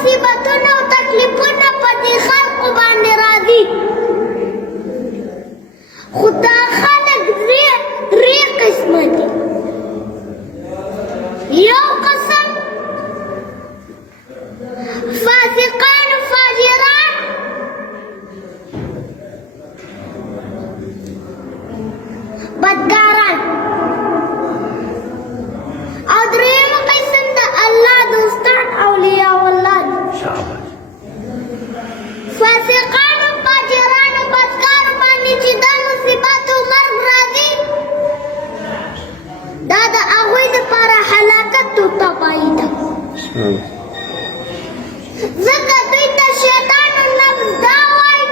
مصیبتونه او تکلیفونه په دې خلقو باندې راځي، خو دا خلک درې قسمه دي. یو قسم فاسقان و فاجران، بدکاران، او دریم قسم د الله دوستان اولیاء الله دي. فاسقان و فاجران و بدکارو باندې چې دا مصیبت او مرګ راځي، دا د هغوی دپاره هلاکت او تباهي ده. ځکه دوی ته شیطان النفس دا وایي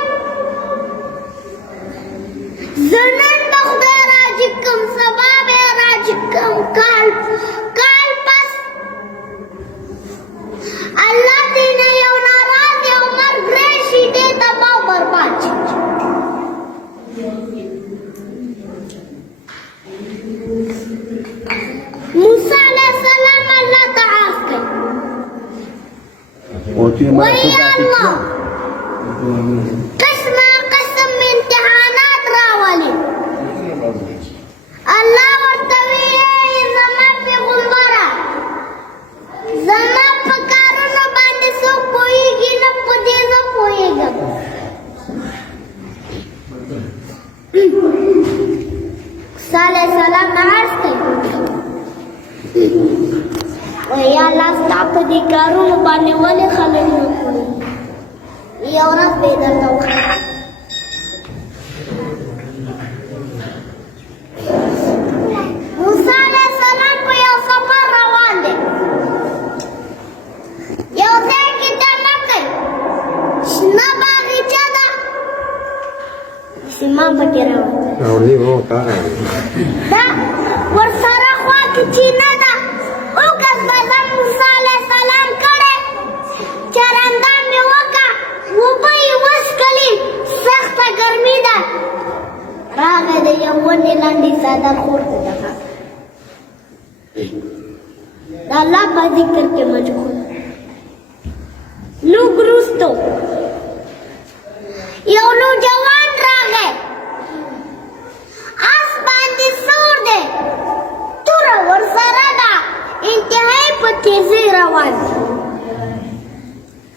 زه نن به خدای راجع کړم، سبا به یې راجع کړم، کال پس الله دې نه یو ناراض او مرګ راشي، دې تباه او برباد شي. موسی علیه السلام الله ته عرض کړ، وای الله قسمه قسم امتحانات راولي. الله ورته وایي زما پیغمبره، زما په کارونو باندې څوک پوهېږي نه، په دې زه پوهېږم. موسی علیه السلام ته عرض کړ، وای الله ستا په دې کارونو باندې ولې خلک نه پوهېږي؟ یو ورځ به یې درته وښیم. موسی علیه السلام په یو سفر روان دی، یو ځای کې دمه کوي، شنه باغچه ده، سیمان پکې روان ده، ورسره خوا کې چینه ده، اوږد بدن موسی علیه السلام کړی، چرنده مې وکړه، اوبه یې وڅښلې، سخته ګرمي ده. راغی د یو ونې لاندې څادر خورته ده، د الله په ذکر کې مشغول. لږ وروستو یو نوجوان راغی، آس باندې سور دی، توره ورسره ده، انتهایی په تیزۍ روان دی.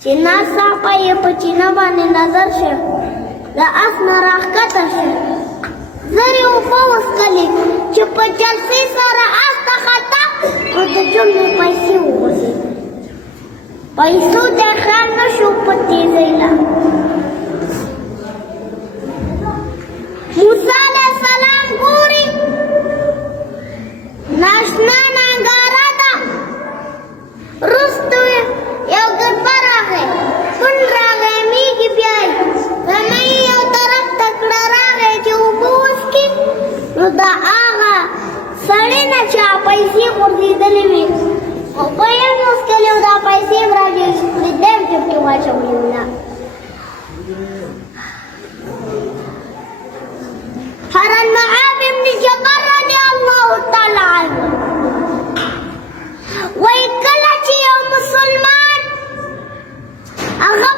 چې ناڅاپه یې په چینه باندې نظر شه، د آس نه راښکته شه، زر یې اوبه وڅښلې، چې په جلسې سره آس ته خطا، نو د جملې پیسې وغورځېدې. پیسو ته یې خیال نه شو په تیزۍ لا. موسی علیه السلام ګوري ناشنا ننداره ده، وروستو یو ګربه راغی، کونډ راغی، میږي بیا یې زمۍ یو طرف ته کړه، راغی چې اوبه وڅښي، نو د هغه سړي نه چې پیسې غورځېدلې وې، اوبه یې هم وڅښلې او دا پیسې هم راجوړې شولې، دی هم جیب کې واچولې وې. حرن معاذ بن جبل رضی الله تعالی عنه وایي کله چې یو مسلمان هغه